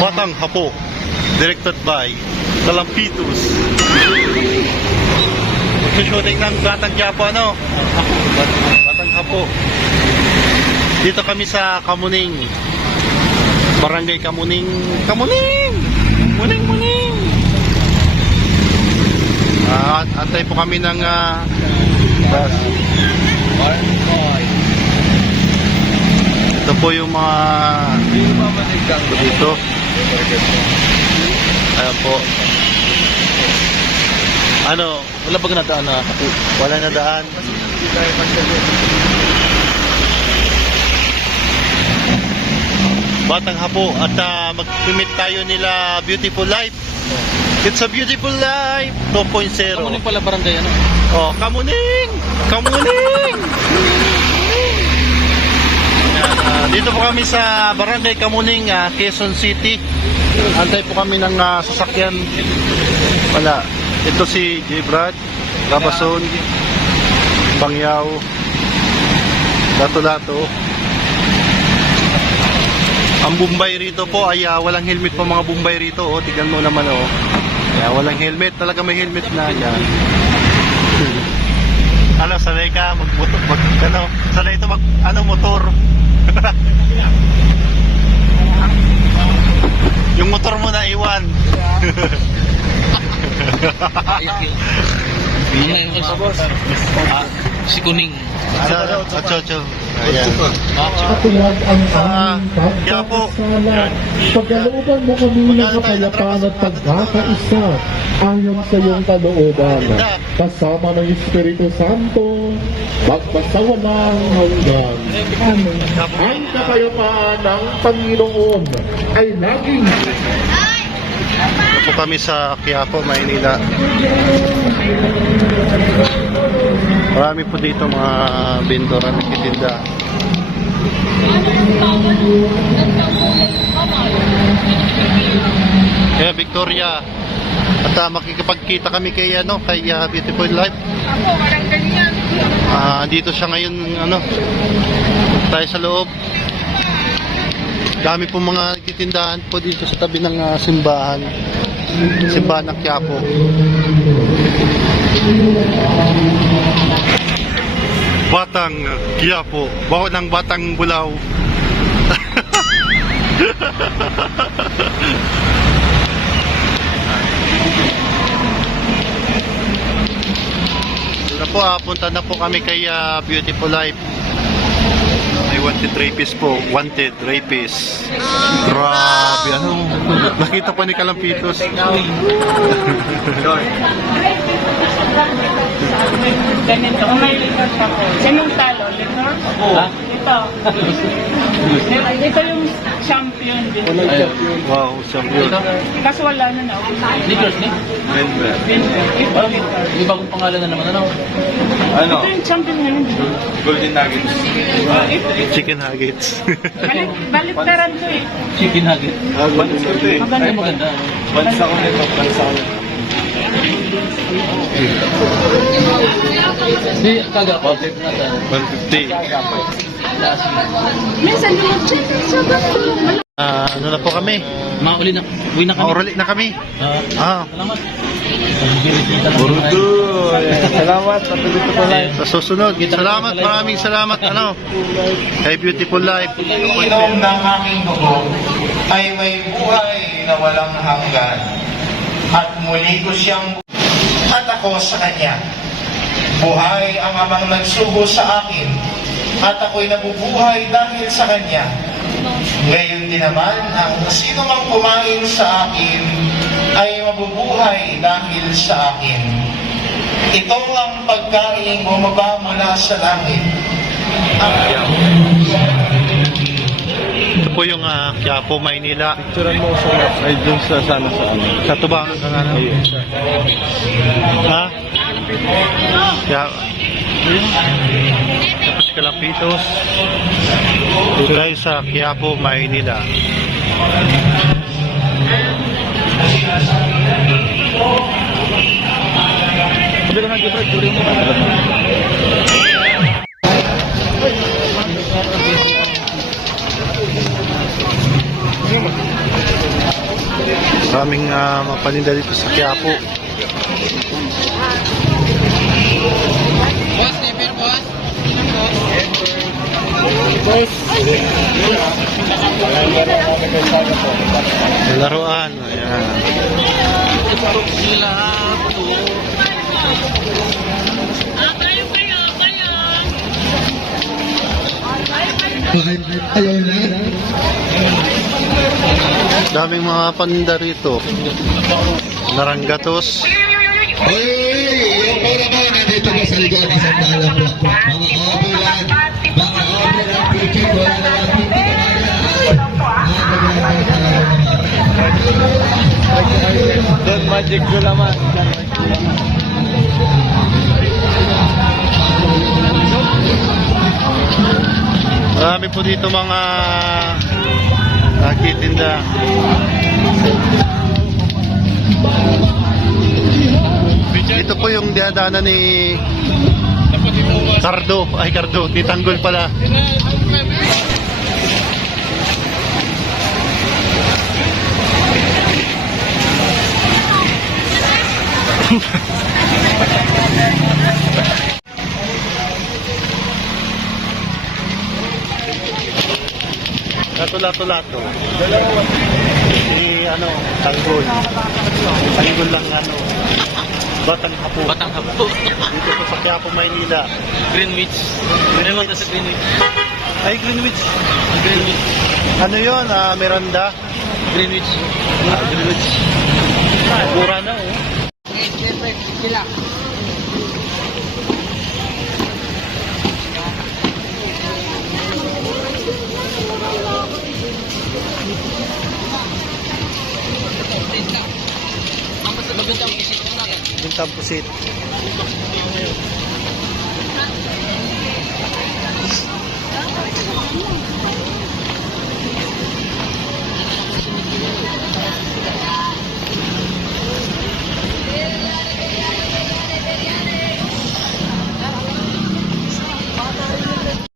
Batang Hapo, directed by Kalampitos. Shooting ng Batang Quiapo, ano? Batang Hapo. Dito kami sa Kamuning, Barangay Kamuning. Muning. Antay po kami ng bus. Ito po yung mga dito. Ayan po. Ano, wala bang nadaan na? Wala nadaan. Batang Hapo at mag-meet tayo nila Beautiful Life. It's a beautiful life 2.0. Kamuning pala barangay ano? Oh, Kamuning. Dito po kami sa Barangay Kamuning, Quezon City. Antay po kami ng sasakyan. Wala. Ito si J. Brad, Rabason, Bangyaw, Lato-Lato. Ang Bombay rito po ay walang helmet po mga Bombay rito. Oh, tignan mo naman oh. Walang helmet. Talaga may helmet na yan. Ano, sanay ka mag-motor, sanay ito motor. Yung motor mo na iwan. Si Kuning. Chocho. Ayan. Katulad ang aming Kaya po, pagkalooban mo kami ng kapayapaan at pagkakaisa ayon sa iyong kalooban, kasama ng Espiritu Santo, magpasawalang hanggan. Amen. Ang kapayapaan ng Panginoon ay laging po kami sa Quiapo, Maynila. Marami po dito mga vendor na nagtitinda. Kaya Victoria, at makikipagkita kami kay Beautiful Life. Ako, walang ganyan. Dito siya ngayon, tayo sa loob. Dami po mga nagtitindahan po dito sa tabi ng simbahan ng Quiapo. Batang Quiapo, bawa ng Batang Bulao. Punta na po kami kay Beautiful Life. May wanted rapist po. Wanted rapist. Grabe. Ano? Nakita pa ni Kalampitos. Ganito, may likor ako. Sinong talo? Likor? Ha? Ito. Ito yung champion din. Wow, champion. Kaso wala na na. Liquors ni? Ito, likor. May bagong pangalan na naman ano? Ito yung champion ngayon. Golden Nuggets. Chicken nuggets. Baliktaran ko eh. Chicken nugget. Bansa ko ito eh. Maganda. Ay maganda. Bansa ko nito. Bansa ko nito. Si Kaga po. 150. Minsan yung check sa baso. Ano na po kami? Mga uwi na kami. Maurali na kami. Salamat. Burudo. Salamat. Patuloy ko po lang. Sa susunod. Salamat. Maraming salamat. Kay Beautiful Life. Inom ng aking dugo ay may buhay na walang hanggan. At muli ko siyang at ako sa kanya. Buhay ang amang nagsugo sa akin at ako'y nabubuhay dahil sa kanya. Ngayon din naman, ang sino mang kumain sa akin ay mabubuhay dahil sa akin. Ito ang pagkain bumaba mula sa langit. Ito po yung Quiapo, Maynila. Picturean mo sa ay dun sa sana sa ano. Sa tubangan ka nga na. Ha? Tapos Kalampitos. Ito tayo sa Quiapo, Maynila. Sabi ka nga, Jeffrey, tuloy mo. Maraming mapaninda dito sa Quiapo. Boss, never boss. Laruan. Ayan. Sila. Ayaw na. Daming mga paninda rito. Naranggatos. Yung pala ba nandito ka sa ligaw ng sandalan po? Mga obulan, pichik, wala na Don Magic Gulaman. Marami po dito mga nakitinda. Ito po yung dinadaanan ni Cardo. Ay, Cardo. Di Tanggol pala. Lato-lato. Si Tanggol. Tanggol lang Batang Hapo. Batang Hapo. Dito po sa Quiapo, Maynila. Greenwich. Greenwich sa Greenwich. Ay, Greenwich. Greenwich. Ano yun? Miranda? Greenwich. Greenwich. Mura na, oh. Bintang pusit.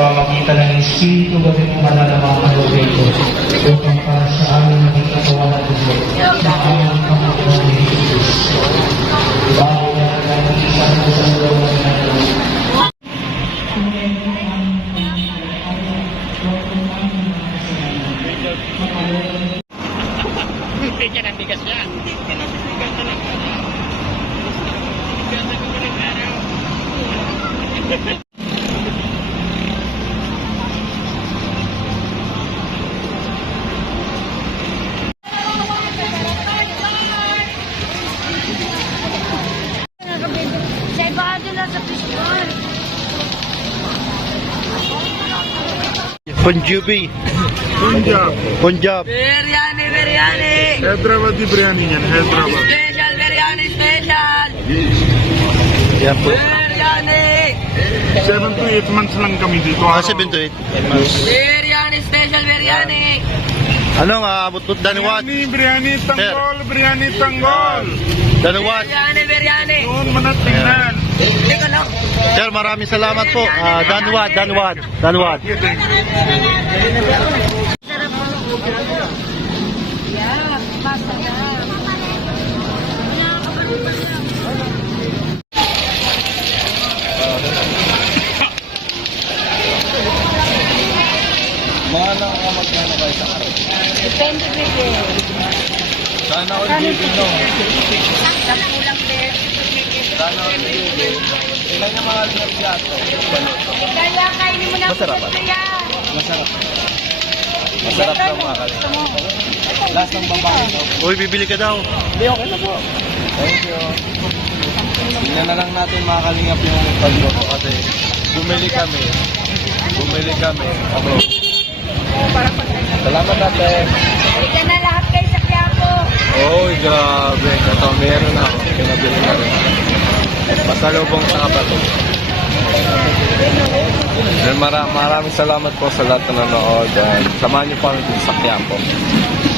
Makita ng Espiritu gawin mo malalamang ang loob ito upang para sa aming maging katawan at Diyos sa aming Panginoon ni Jesus. Bago na ang isang isang loob ng Punjabi. Punjab. Biryani biryani Hyderabadi biryani yan, Hyderabad. Special biryani special Yan po. Biryani 7 to 8 months lang kami dito. 7 to 8 months. Biryani special biryani Anong abot-bot? Daniwat? Biryani tanggol, biryani tanggol. Daniwat? Biryani biryani Doon manat tingnan. Teka lang. Sir, maraming salamat po. Danwad. Mga lang ka magkano kayo sa araw. Depende kasi. Sana all giving no. Sakto lang din. Sana all giving. Ilan yung mga linap plato? Balot. Kaya kainin mo na Masarap po ba? kaya. Masarap. Masarap daw mga kalina. Last ng babae daw. Uy, bibili ka daw. Hindi, okay na po. Thank you. Tingnan na lang natin mga kalingap yung pagluto kasi bumili kami. Ako. Salamat ate. Halika na lahat kayo sa Quiapo. Oy, grabe. Ito, meron na ako. Pinabili na rin. Pasalubong sa kapatid. Maraming salamat po sa lahat na nanonood. Samahan niyo po kami sa Quiapo.